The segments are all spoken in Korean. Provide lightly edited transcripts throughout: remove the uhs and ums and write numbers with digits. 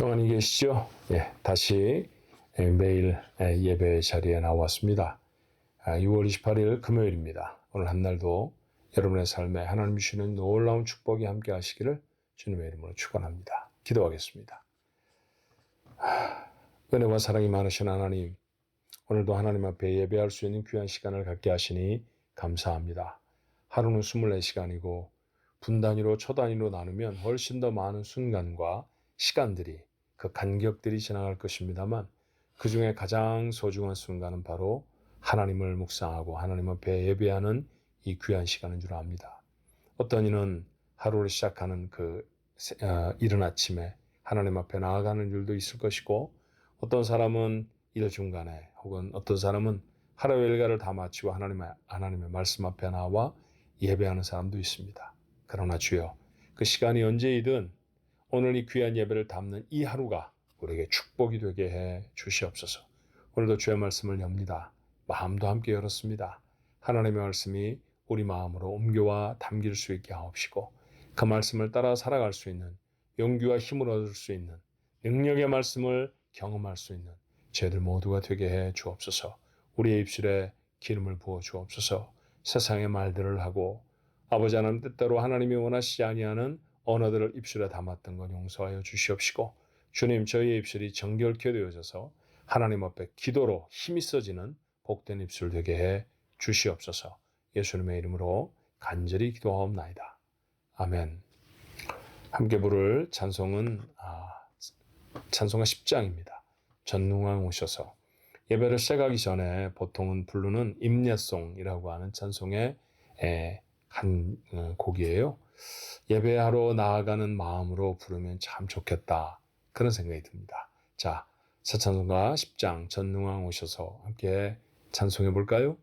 평안히 계시죠? 다시 매일 예배 자리에 나왔습니다. 6월 28일 금요일입니다. 오늘 한날도 여러분의 삶에 하나님 주시는 놀라운 축복이 함께 하시기를 주님의 이름으로 축원합니다. 기도하겠습니다. 은혜와 사랑이 많으신 하나님, 오늘도 하나님 앞에 예배할 수 있는 귀한 시간을 갖게 하시니 감사합니다. 하루는 24시간이고 분 단위로 초 단위로 나누면 훨씬 더 많은 순간과 시간들이, 그 간격들이 지나갈 것입니다만, 그 중에 가장 소중한 순간은 바로 하나님을 묵상하고 하나님 앞에 예배하는 이 귀한 시간인 줄 압니다. 어떤 이는 하루를 시작하는 이른 아침에 하나님 앞에 나아가는 일도 있을 것이고, 어떤 사람은 일 중간에, 혹은 어떤 사람은 하루 일과를 다 마치고 하나님의 말씀 앞에 나와 예배하는 사람도 있습니다. 그러나 주여, 그 시간이 언제이든 오늘 이 귀한 예배를 담는 이 하루가 우리에게 축복이 되게 해 주시옵소서. 오늘도 주의 말씀을 엽니다. 마음도 함께 열었습니다. 하나님의 말씀이 우리 마음으로 옮겨와 담길 수 있게 하옵시고, 그 말씀을 따라 살아갈 수 있는 용기와 힘을 얻을 수 있는 능력의 말씀을 경험할 수 있는 저희들 모두가 되게 해 주옵소서. 우리의 입술에 기름을 부어 주옵소서. 세상의 말들을 하고 아버지 하나님 뜻대로 하나님이 원하시지 아니하는 언어들을 입술에 담았던 건 용서하여 주시옵시고, 주님, 저희의 입술이 정결케 되어져서 하나님 앞에 기도로 힘이 써지는 복된 입술 되게 해 주시옵소서. 예수님의 이름으로 간절히 기도하옵나이다. 아멘. 함께 부를 찬송은 찬송가 10장입니다. 전능왕 오셔서. 예배를 시작하기 전에 보통은 부르는 임예송이라고 하는 찬송의 한 곡이에요. 예배하러 나아가는 마음으로 부르면 참 좋겠다, 그런 생각이 듭니다. 자, 찬송가 10장 전능왕 오셔서 함께 찬송해 볼까요?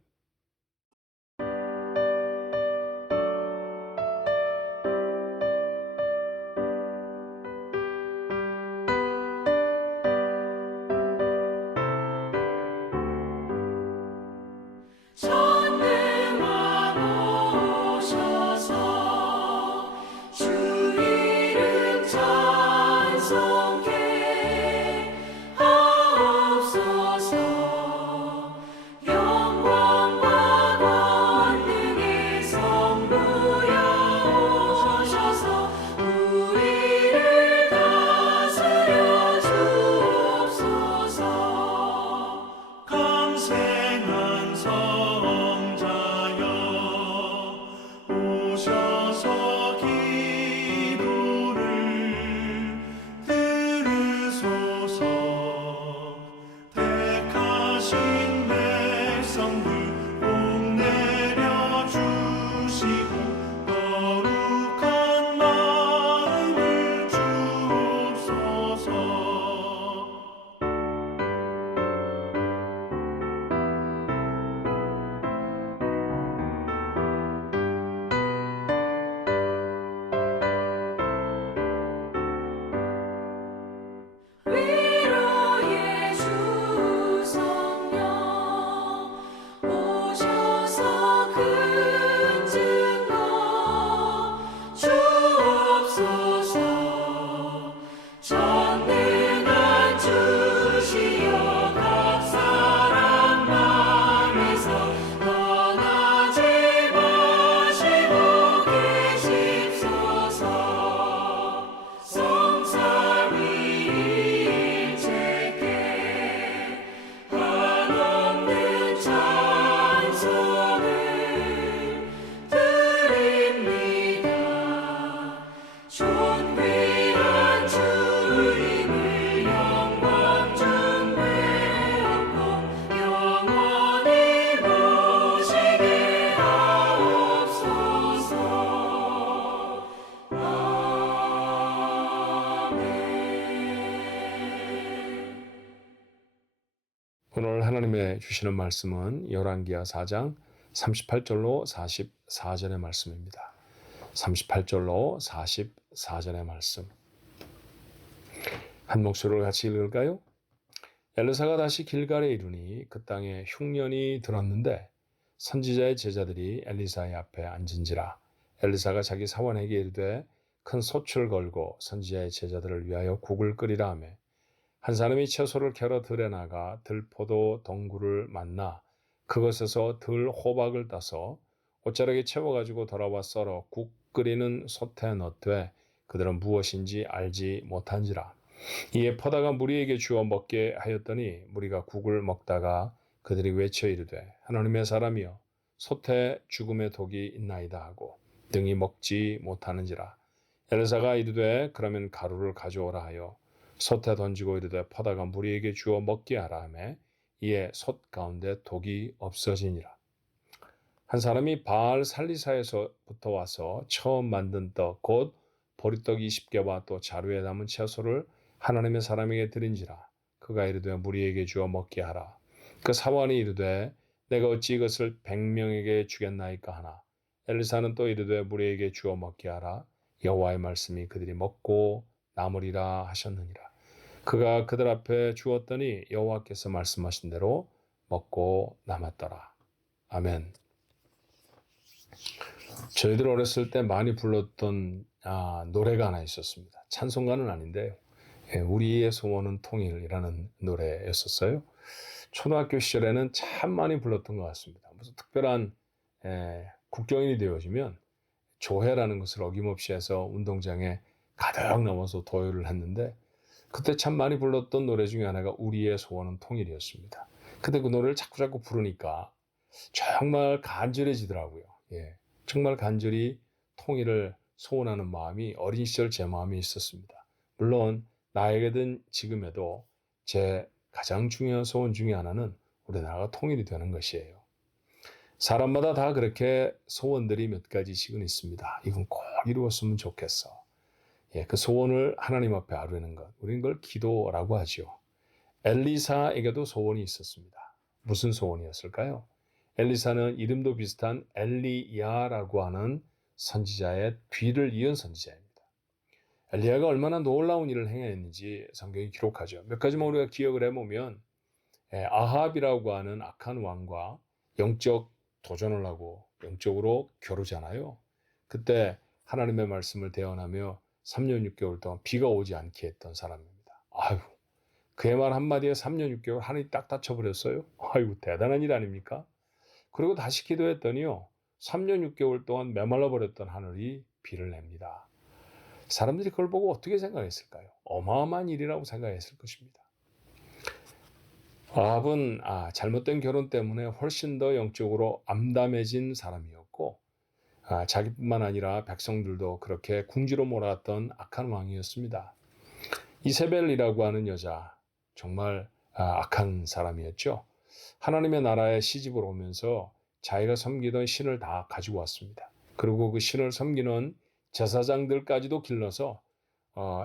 오늘 하나님의 주시는 말씀은 열왕기하 4장 38절로 44절의 말씀입니다. 38절로 44절의 말씀. 한 목소리로 같이 읽을까요? 엘리사가 다시 길갈에 이르니 그 땅에 흉년이 들었는데 선지자의 제자들이 엘리사의 앞에 앉은지라. 엘리사가 자기 사원에게 이르되 큰 솥을 걸고 선지자의 제자들을 위하여 국을 끓이라 하며 한 사람이 채소를 캐러 들에 나가 들포도 덩굴을 만나 그것에서 들 호박을 따서 옷자락에 채워가지고 돌아와 썰어 국 끓이는 솥에 넣되 그들은 무엇인지 알지 못한지라. 이에 퍼다가 무리에게 주어 먹게 하였더니 무리가 국을 먹다가 그들이 외쳐 이르되 하나님의 사람이여 솥에 죽음의 독이 있나이다 하고 등이 먹지 못하는지라. 엘사가 이르되 그러면 가루를 가져오라 하여 솥에 던지고 이르되 퍼다가 무리에게 주어 먹게 하라 하며 이에 솥 가운데 독이 없어지니라. 한 사람이 바알 살리사에서부터 와서 처음 만든 떡 곧 보리떡 20개와 또 자루에 담은 채소를 하나님의 사람에게 드린지라. 그가 이르되 무리에게 주어 먹게 하라. 그 사원이 이르되 내가 어찌 이것을 100명에게 주겠나이까 하나. 엘리사는 또 이르되 무리에게 주어 먹게 하라. 여호와의 말씀이 그들이 먹고 남으리라 하셨느니라. 그가 그들 앞에 주었더니 여호와께서 말씀하신 대로 먹고 남았더라. 아멘. 저희들 어렸을 때 많이 불렀던 노래가 하나 있었습니다. 찬송가는 아닌데요. 우리의 소원은 통일이라는 노래였었어요. 초등학교 시절에는 참 많이 불렀던 것 같습니다. 무슨 특별한 국경일이 되어지면 조회라는 것을 어김없이 해서 운동장에 가득 넘어서 도요를 했는데 그때 참 많이 불렀던 노래 중에 하나가 우리의 소원은 통일이었습니다. 근데 그 노래를 자꾸 부르니까 정말 간절해지더라고요. 정말 간절히 통일을 소원하는 마음이 어린 시절 제 마음에 있었습니다. 물론 나에게든 지금에도 제 가장 중요한 소원 중에 하나는 우리나라가 통일이 되는 것이에요. 사람마다 다 그렇게 소원들이 몇 가지씩은 있습니다. 이건 꼭 이루었으면 좋겠어. 그 소원을 하나님 앞에 아뢰는 것, 우리는 그걸 기도라고 하죠. 엘리사에게도 소원이 있었습니다. 무슨 소원이었을까요? 엘리사는 이름도 비슷한 엘리야라고 하는 선지자의 뒤를 이은 선지자입니다. 엘리야가 얼마나 놀라운 일을 행했는지 성경이 기록하죠. 몇 가지만 우리가 기억을 해보면 아합이라고 하는 악한 왕과 영적 도전을 하고 영적으로 겨루잖아요. 그때 하나님의 말씀을 대언하며 3년 6개월 동안 비가 오지 않게 했던 사람입니다. 아유, 그의 말 한마디에 3년 6개월 하늘이 딱 닫혀버렸어요. 아이고, 대단한 일 아닙니까? 그리고 다시 기도했더니요, 3년 6개월 동안 메말라 버렸던 하늘이 비를 냅니다. 사람들이 그걸 보고 어떻게 생각했을까요? 어마어마한 일이라고 생각했을 것입니다. 아합은 잘못된 결혼 때문에 훨씬 더 영적으로 암담해진 사람이었고 자기뿐만 아니라 백성들도 그렇게 궁지로 몰아왔던 악한 왕이었습니다. 이세벨이라고 하는 여자, 정말 악한 사람이었죠. 하나님의 나라에 시집을 오면서 자기가 섬기던 신을 다 가지고 왔습니다. 그리고 그 신을 섬기는 제사장들까지도 길러서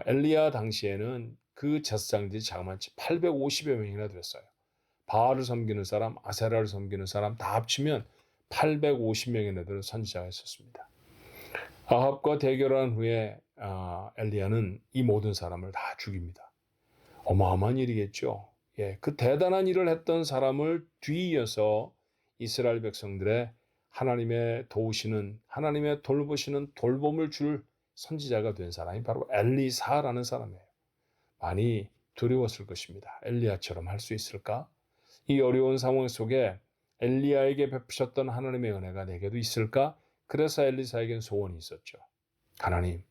엘리야 당시에는 그 제사장들이 자그마치 850여 명이나 됐어요. 바알을 섬기는 사람, 아세라를 섬기는 사람 다 합치면 850명이나 되는 선지자가 있었습니다. 아합과 대결한 후에 엘리야는 이 모든 사람을 다 죽입니다. 어마어마한 일이겠죠. 그 대단한 일을 했던 사람을 뒤이어서 이스라엘 백성들의 하나님의 도우시는, 하나님의 돌보시는 돌봄을 줄 선지자가 된 사람이 바로 엘리사라는 사람이에요. 많이 두려웠을 것입니다. 엘리야처럼 할 수 있을까? 이 어려운 상황 속에 엘리야에게 베푸셨던 하나님의 은혜가 내게도 있을까? 그래서 엘리사에겐 소원이 있었죠. 하나님,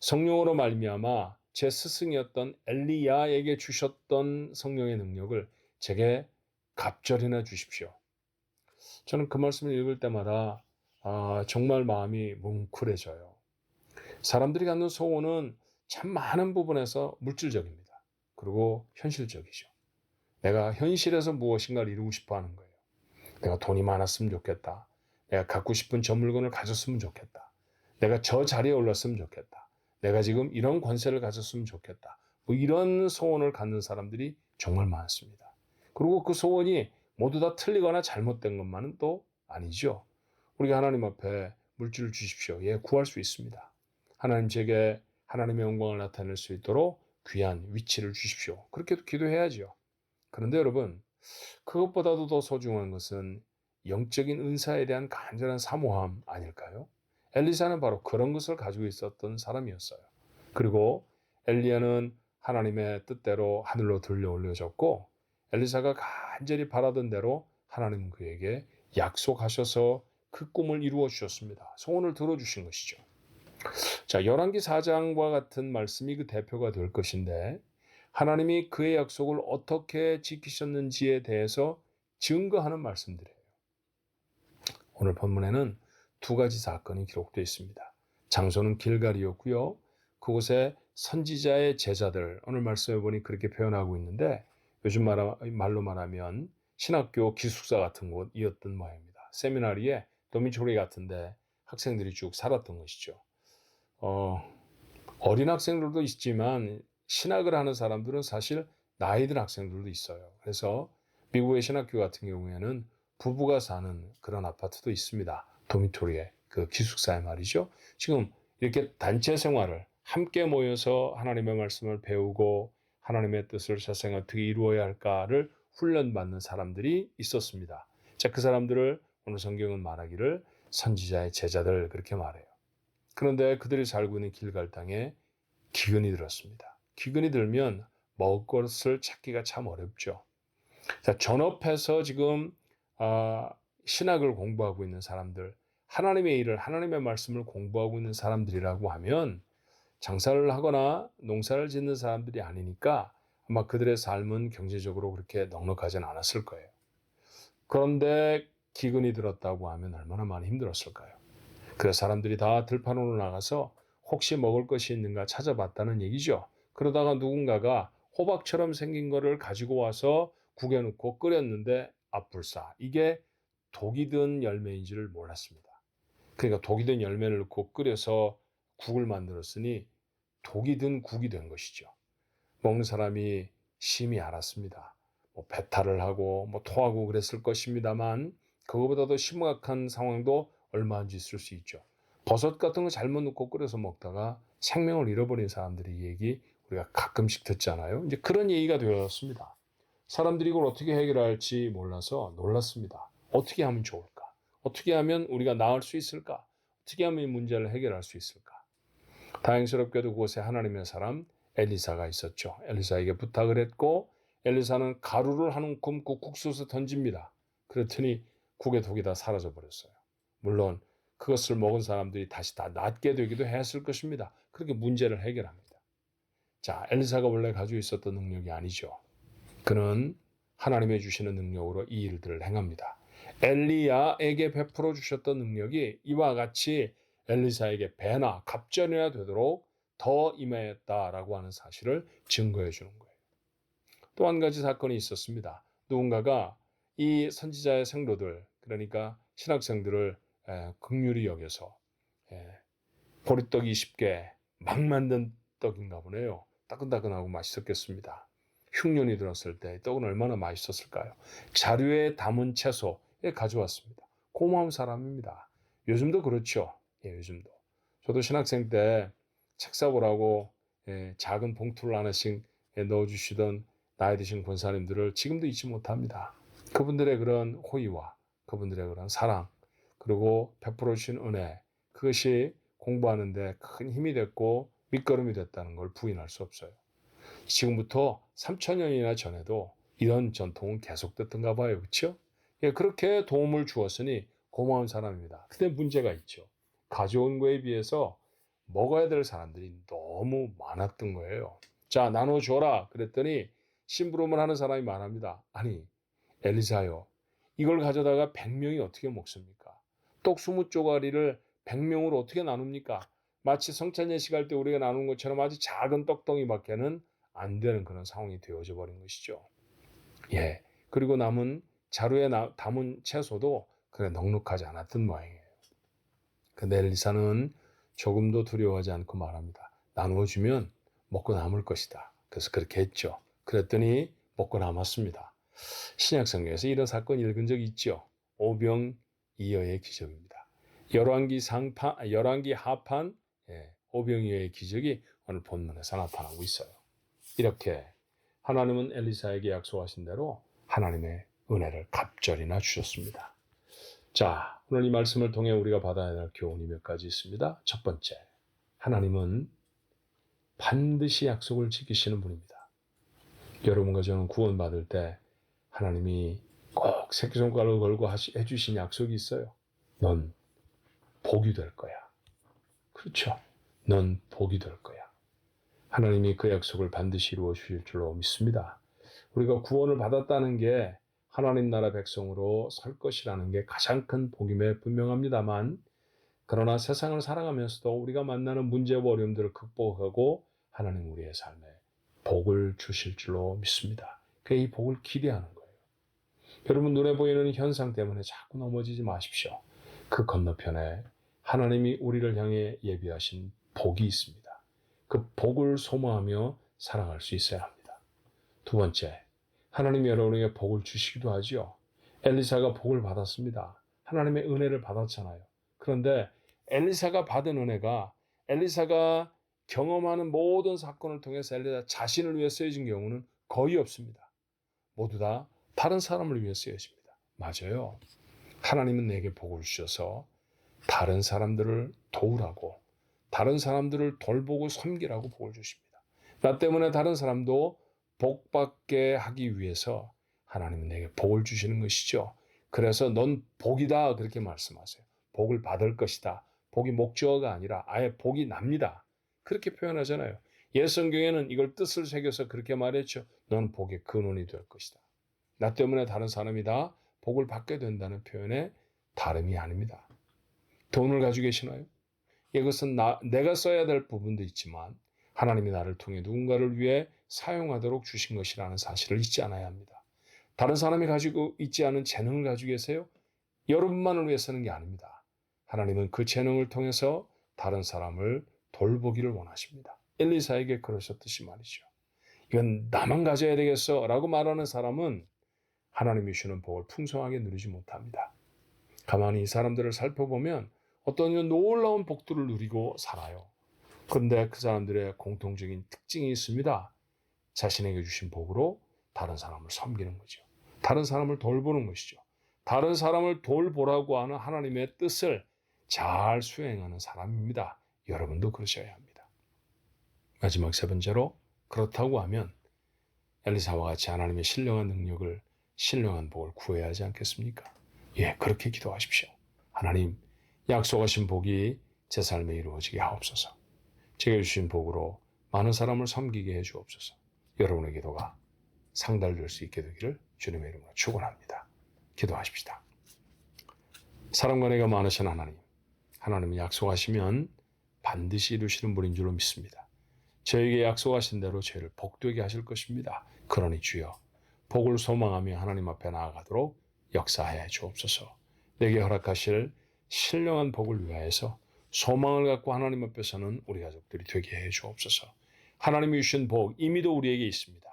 성령으로 말미암아 제 스승이었던 엘리야에게 주셨던 성령의 능력을 제게 갑절이나 주십시오. 저는 그 말씀을 읽을 때마다 정말 마음이 뭉클해져요. 사람들이 갖는 소원은 참 많은 부분에서 물질적입니다. 그리고 현실적이죠. 내가 현실에서 무엇인가를 이루고 싶어 하는 거예요. 내가 돈이 많았으면 좋겠다. 내가 갖고 싶은 저 물건을 가졌으면 좋겠다. 내가 저 자리에 올랐으면 좋겠다. 내가 지금 이런 권세를 가졌으면 좋겠다. 이런 소원을 갖는 사람들이 정말 많습니다. 그리고 그 소원이 모두 다 틀리거나 잘못된 것만은 또 아니죠. 우리가 하나님 앞에 물질을 주십시오. 구할 수 있습니다. 하나님 제게 하나님의 영광을 나타낼 수 있도록 귀한 위치를 주십시오. 그렇게도 기도해야죠. 그런데 여러분, 그것보다도 더 소중한 것은 영적인 은사에 대한 간절한 사모함 아닐까요? 엘리사는 바로 그런 것을 가지고 있었던 사람이었어요. 그리고 엘리야는 하나님의 뜻대로 하늘로 들려 올려졌고 엘리사가 간절히 바라던 대로 하나님은 그에게 약속하셔서 그 꿈을 이루어 주셨습니다. 소원을 들어주신 것이죠. 자, 열왕기 4장과 같은 말씀이 그 대표가 될 것인데 하나님이 그의 약속을 어떻게 지키셨는지에 대해서 증거하는 말씀들이에요. 오늘 본문에는 두 가지 사건이 기록되어 있습니다. 장소는 길갈이었고요. 그곳에 선지자의 제자들, 오늘 말씀해 보니 그렇게 표현하고 있는데 요즘 말로 말하면 신학교 기숙사 같은 곳이었던 모양입니다. 세미나리에 도미토리 같은데 학생들이 쭉 살았던 것이죠. 어린 학생들도 있지만 신학을 하는 사람들은 사실 나이 든 학생들도 있어요. 그래서 미국의 신학교 같은 경우에는 부부가 사는 그런 아파트도 있습니다. 도미토리에, 그 기숙사에 말이죠. 지금 이렇게 단체 생활을 함께 모여서 하나님의 말씀을 배우고 하나님의 뜻을 세상에 어떻게 이루어야 할까를 훈련받는 사람들이 있었습니다. 자, 그 사람들을 오늘 성경은 말하기를 선지자의 제자들 그렇게 말해요. 그런데 그들이 살고 있는 길갈 땅에 기근이 들었습니다. 기근이 들면 먹을 것을 찾기가 참 어렵죠. 자, 전업해서 지금 신학을 공부하고 있는 사람들, 하나님의 일을, 하나님의 말씀을 공부하고 있는 사람들이라고 하면 장사를 하거나 농사를 짓는 사람들이 아니니까 아마 그들의 삶은 경제적으로 그렇게 넉넉하진 않았을 거예요. 그런데 기근이 들었다고 하면 얼마나 많이 힘들었을까요? 그 사람들이 다 들판으로 나가서 혹시 먹을 것이 있는가 찾아봤다는 얘기죠. 그러다가 누군가가 호박처럼 생긴 거를 가지고 와서 국에 넣고 끓였는데 앞불싸. 이게 독이 든 열매인지를 몰랐습니다. 그러니까 독이 든 열매를 넣고 끓여서 국을 만들었으니 독이 든 국이 된 것이죠. 먹는 사람이 심히 알았습니다. 배탈을 하고 토하고 그랬을 것입니다만 그거보다 더 심각한 상황도 얼마든지 있을 수 있죠. 버섯 같은 거 잘못 넣고 끓여서 먹다가 생명을 잃어버린 사람들의 얘기 우리가 가끔씩 듣잖아요. 이제 그런 얘기가 되었습니다. 사람들이 이걸 어떻게 해결할지 몰라서 놀랐습니다. 어떻게 하면 좋을까? 어떻게 하면 우리가 나을 수 있을까? 어떻게 하면 이 문제를 해결할 수 있을까? 다행스럽게도 그곳에 하나님의 사람 엘리사가 있었죠. 엘리사에게 부탁을 했고 엘리사는 가루를 한 움큼 그 국수에서 던집니다. 그랬더니 국의 독이 다 사라져 버렸어요. 물론 그것을 먹은 사람들이 다시 다 낫게 되기도 했을 것입니다. 그렇게 문제를 해결합니다. 자, 엘리사가 원래 가지고 있었던 능력이 아니죠. 그는 하나님의 주시는 능력으로 이 일들을 행합니다. 엘리야에게 베풀어 주셨던 능력이 이와 같이 엘리사에게 배나 갑전이나 되도록 더 임하였다라고 하는 사실을 증거해 주는 거예요. 또 한 가지 사건이 있었습니다. 누군가가 이 선지자의 생로들, 그러니까 신학생들을 긍휼히 여겨서 보리떡 20개 막 만든 떡인가 보네요. 따끈따끈하고 맛있었겠습니다. 흉년이 들었을 때 떡은 얼마나 맛있었을까요? 자루에 담은 채소에 가져왔습니다. 고마운 사람입니다. 요즘도 그렇죠. 요즘도. 저도 신학생 때 책 사보라고 작은 봉투를 하나씩 넣어주시던 나이 드신 권사님들을 지금도 잊지 못합니다. 그분들의 그런 호의와 그분들의 그런 사랑 그리고 베풀어 주신 은혜 그것이 공부하는데 큰 힘이 됐고 밑거름이 됐다는 걸 부인할 수 없어요. 지금부터 3,000년이나 전에도 이런 전통은 계속됐던가 봐요. 그렇죠? 그렇게 도움을 주었으니 고마운 사람입니다. 근데 문제가 있죠. 가져온 거에 비해서 먹어야 될 사람들이 너무 많았던 거예요. 자, 나눠줘라. 그랬더니 심부름을 하는 사람이 많합니다. 아니, 엘리사요. 이걸 가져다가 100명이 어떻게 먹습니까? 떡 20조가리를 100명으로 어떻게 나눕니까? 마치 성찬 예식할 때 우리가 나눈 것처럼 아주 작은 떡덩이밖에는 안 되는 그런 상황이 되어져 버린 것이죠. 그리고 남은 자루에 담은 채소도 그래 넉넉하지 않았던 모양이에요. 근데 엘리사는 조금도 두려워하지 않고 말합니다. 나누어 주면 먹고 남을 것이다. 그래서 그렇게 했죠. 그랬더니 먹고 남았습니다. 신약 성경에서 이런 사건 읽은 적이 있죠. 오병이어의 기적입니다. 열왕기 하판 오병이어의 기적이 오늘 본문에서 나타나고 있어요. 이렇게 하나님은 엘리사에게 약속하신 대로 하나님의 은혜를 갑절이나 주셨습니다. 자, 오늘 이 말씀을 통해 우리가 받아야 할 교훈이 몇 가지 있습니다. 첫 번째, 하나님은 반드시 약속을 지키시는 분입니다. 여러분과 저는 구원받을 때 하나님이 꼭 새끼손가락을 걸고 해주신 약속이 있어요. 넌 복이 될 거야. 그렇죠. 넌 복이 될 거야. 하나님이 그 약속을 반드시 이루어 주실 줄로 믿습니다. 우리가 구원을 받았다는 게 하나님 나라 백성으로 설 것이라는 게 가장 큰 복임에 분명합니다만, 그러나 세상을 살아가면서도 우리가 만나는 문제와 어려움들을 극복하고 하나님 우리의 삶에 복을 주실 줄로 믿습니다. 그 이 복을 기대하는 거예요. 여러분, 눈에 보이는 현상 때문에 자꾸 넘어지지 마십시오. 그 건너편에 하나님이 우리를 향해 예비하신 복이 있습니다. 그 복을 소망하며 살아갈 수 있어야 합니다. 두 번째, 하나님이 여러분에게 복을 주시기도 하지요. 엘리사가 복을 받았습니다. 하나님의 은혜를 받았잖아요. 그런데 엘리사가 받은 은혜가 엘리사가 경험하는 모든 사건을 통해서 엘리사 자신을 위해 쓰여진 경우는 거의 없습니다. 모두 다 다른 사람을 위해 쓰여집니다. 맞아요. 하나님은 내게 복을 주셔서 다른 사람들을 도우라고, 다른 사람들을 돌보고 섬기라고 복을 주십니다. 나 때문에 다른 사람도 복받게 하기 위해서 하나님은 내게 복을 주시는 것이죠. 그래서 넌 복이다 그렇게 말씀하세요. 복을 받을 것이다. 복이 목적어가 아니라 아예 복이 납니다. 그렇게 표현하잖아요. 옛 성경에는 이걸 뜻을 새겨서 그렇게 말했죠. 넌 복의 근원이 될 것이다. 나 때문에 다른 사람이 다 복을 받게 된다는 표현에 다름이 아닙니다. 돈을 가지고 계시나요? 이것은 내가 써야 될 부분도 있지만 하나님이 나를 통해 누군가를 위해 사용하도록 주신 것이라는 사실을 잊지 않아야 합니다. 다른 사람이 가지고 있지 않은 재능을 가지고 계세요? 여러분만을 위해 쓰는 게 아닙니다. 하나님은 그 재능을 통해서 다른 사람을 돌보기를 원하십니다. 엘리사에게 그러셨듯이 말이죠. 이건 나만 가져야 되겠어 라고 말하는 사람은 하나님이 주는 복을 풍성하게 누리지 못합니다. 가만히 이 사람들을 살펴보면 어떤 놀라운 복들을 누리고 살아요. 그런데 그 사람들의 공통적인 특징이 있습니다. 자신에게 주신 복으로 다른 사람을 섬기는 거죠. 다른 사람을 돌보는 것이죠. 다른 사람을 돌보라고 하는 하나님의 뜻을 잘 수행하는 사람입니다. 여러분도 그러셔야 합니다. 마지막 세 번째로, 그렇다고 하면 엘리사와 같이 하나님의 신령한 능력을, 신령한 복을 구해야 하지 않겠습니까? 예, 그렇게 기도하십시오. 하나님, 약속하신 복이 제 삶에 이루어지게 하옵소서. 제가 주신 복으로 많은 사람을 섬기게 해 주옵소서. 여러분의 기도가 상달될 수 있게 되기를 주님의 이름으로 축원합니다. 기도하십시다. 사랑과 은혜가 많으신 하나님, 하나님은 약속하시면 반드시 이루시는 분인 줄로 믿습니다. 저에게 약속하신 대로 저희를 복되게 하실 것입니다. 그러니 주여, 복을 소망하며 하나님 앞에 나아가도록 역사하여 주옵소서. 내게 허락하실 신령한 복을 위하여서 소망을 갖고 하나님 앞에 서는 우리 가족들이 되게 해 주옵소서. 하나님이 주신 복 이미도 우리에게 있습니다.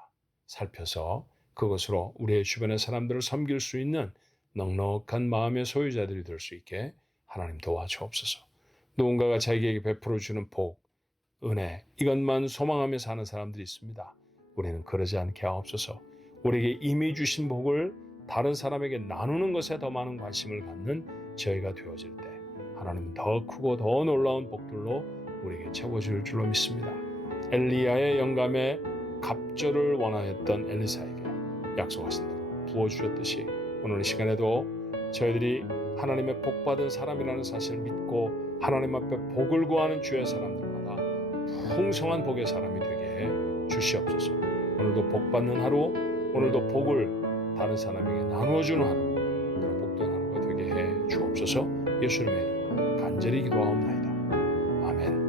살펴서 그것으로 우리의 주변의 사람들을 섬길 수 있는 넉넉한 마음의 소유자들이 될 수 있게 하나님 도와주옵소서. 누군가가 자기에게 베풀어 주는 복, 은혜, 이것만 소망하며 사는 사람들이 있습니다. 우리는 그러지 않게 하옵소서. 우리에게 이미 주신 복을 다른 사람에게 나누는 것에 더 많은 관심을 갖는 저희가 되어질 때 하나님은 더 크고 더 놀라운 복들로 우리에게 채워줄 줄로 믿습니다. 엘리야의 영감에 갑절을 원하였던 엘리사에게 약속하신 대로 부어주셨듯이 오늘 이 시간에도 저희들이 하나님의 복받은 사람이라는 사실을 믿고 하나님 앞에 복을 구하는 주의 사람들마다 풍성한 복의 사람이 되게 해 주시옵소서. 오늘도 복받는 하루, 오늘도 복을 다른 사람에게 나누어주는 하루, 그런 복된 하루가 되게 해 주옵소서. 예수님의 이름으로 간절히 기도하옵나이다. 아멘.